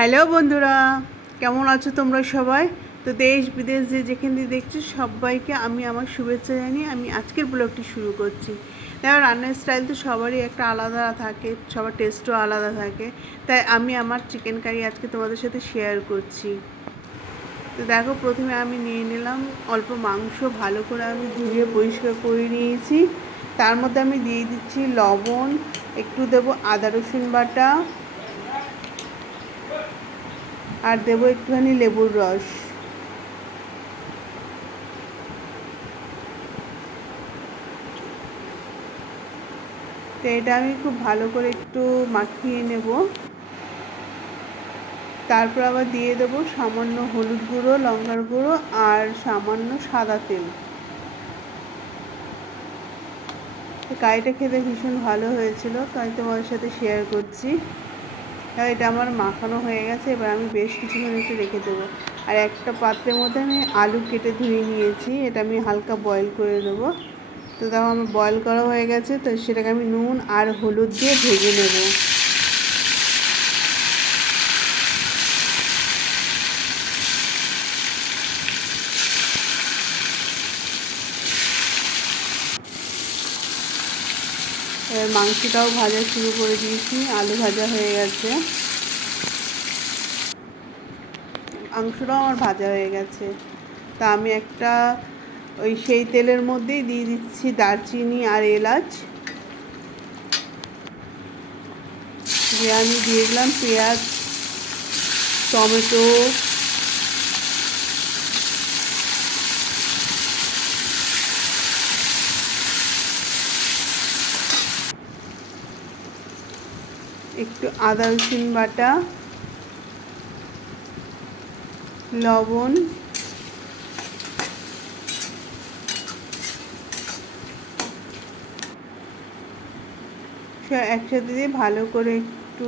Hello বন্ধুরা, কেমন আছো তোমরা সবাই? তো দেশ, বিদেশ যে যেখান দিয়ে দেখছ সবাইকে আমি আমার শুভেচ্ছা জানিয়ে আমি আজকের ব্লগটি শুরু করছি। দেখো, রান্নার স্টাইল তো সবারই একটা আলাদা থাকে, সবার টেস্টও আলাদা থাকে। তাই আমি আমার চিকেন কারি আজকে তোমাদের সাথে শেয়ার করছি। তো দেখো, প্রথমে আমি নিয়ে নিলাম অল্প মাংস, ভালো করে আমি ধুয়ে পরিষ্কার করে নিয়েছি। তার মধ্যে আমি দিয়ে দিচ্ছি লবণ, একটু দেবো আদা রসুন বাটা আর দেবো একটুখানি লেবুর রস। তো এটা আমি খুব ভালো করে একটু মাখিয়ে নেব। তারপর আবার দিয়ে দেবো সামান্য হলুদ গুঁড়ো, লঙ্কার গুঁড়ো আর সামান্য সাদা তেল। কারিটা খেতে ভীষণ ভালো হয়েছিল, তাই তোমাদের সাথে শেয়ার করছি। এটা আমার মাখানো হয়ে গেছে, এবার আমি বেশ কিছুক্ষণ একটু রেখে দেবো। আর একটা পাত্রের মধ্যে আমি আলু কেটে ধুয়ে নিয়েছি, এটা আমি হালকা বয়েল করে দেবো তো দেখো, আমার বয়েল করা হয়ে গেছে, তো সেটাকে আমি নুন আর হলুদ দিয়ে ভেজে নেব। এবার মাংসটাও ভাজা শুরু করে দিয়েছি, আলু ভাজা হয়ে গেছে। মাংসটাও আমার ভাজা হয়ে গেছে। তা আমি একটা ওই সেই তেলের মধ্যেই দিয়ে দিচ্ছি দারচিনি আর এলাচ। দিয়ে আমি দিয়ে দিলাম পেঁয়াজ, টমেটো একটু আদা রসুন বাটা, লবণ একসাথে দিয়ে ভালো করে একটু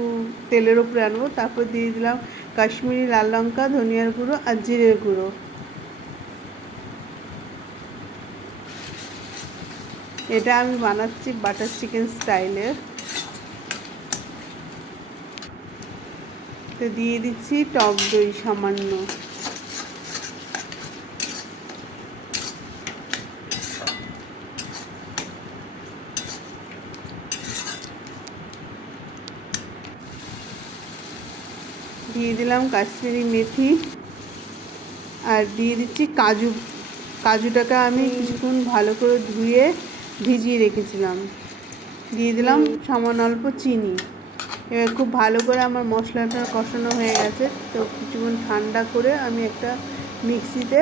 তেলের উপরে আনব তারপর দিয়ে দিলাম কাশ্মীরি লাল লঙ্কা, ধনিয়ার গুঁড়ো আর জিরের গুঁড়ো। এটা আমি বানাচ্ছি বাটার চিকেন স্টাইলের। তো দিয়ে দিচ্ছি টক দই সামান্য। দিয়ে দিলাম কাশ্মীরি মেথি আর দিয়ে দিচ্ছি কাজু। কাজুটাকে আমি কিছুক্ষণ ভালো করে ধুয়ে ভিজিয়ে রেখেছিলাম। দিয়ে দিলাম সামান্য অল্প চিনি। এবার খুব ভালো করে আমার মশলাটা কষানো হয়ে গেছে। তো কিছুক্ষণ ঠান্ডা করে আমি একটা মিক্সিতে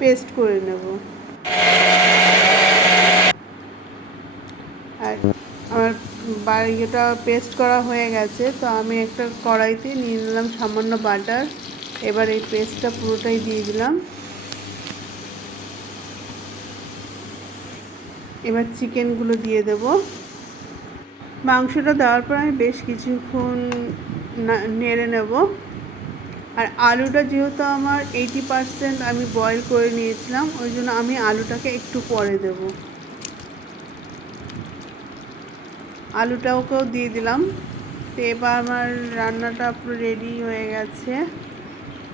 পেস্ট করে নেব। আর আমার বাড়িটা পেস্ট করা হয়ে গেছে, তো আমি একটা কড়াইতে নিয়ে নিলাম সামান্য বাটার। এবার এই পেস্টটা পুরোটাই দিয়ে দিলাম। এবার চিকেনগুলো দিয়ে দেবো। মাংসটা দেওয়ার পর আমি বেশ কিছুক্ষণ নেড়ে নেব। আর আলুটা যেহেতু আমার এইটি পারসেন্ট আমি বয়েল করে নিয়েছিলাম, ওই জন্য আমি আলুটাকে একটু পরে দেব। আলুটাকেও দিয়ে দিলাম। তো এবার আমার রান্নাটা পুরো রেডি হয়ে গেছে।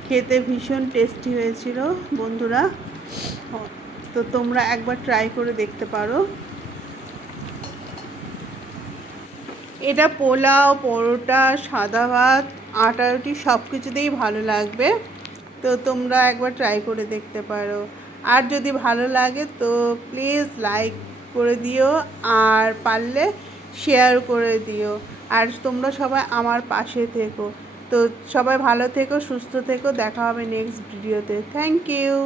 খেতে ভীষণ টেস্টি হয়েছিল, বন্ধুরা। তো তোমরা একবার ট্রাই করে দেখতে পারো। এটা পোলাও, পরোটা, সাদা ভাত, আটা রুটি সব কিছুতেই ভালো লাগবে। তো তোমরা একবার ট্রাই করে দেখতে পারো। আর যদি ভালো লাগে তো প্লিজ লাইক করে দিও আর পারলে শেয়ার করে দিও। আর তোমরা সবাই আমার পাশে থেকো। তো সবাই ভালো থেকো, সুস্থ থেকো। দেখা হবে নেক্সট ভিডিওতে থ্যাংক ইউ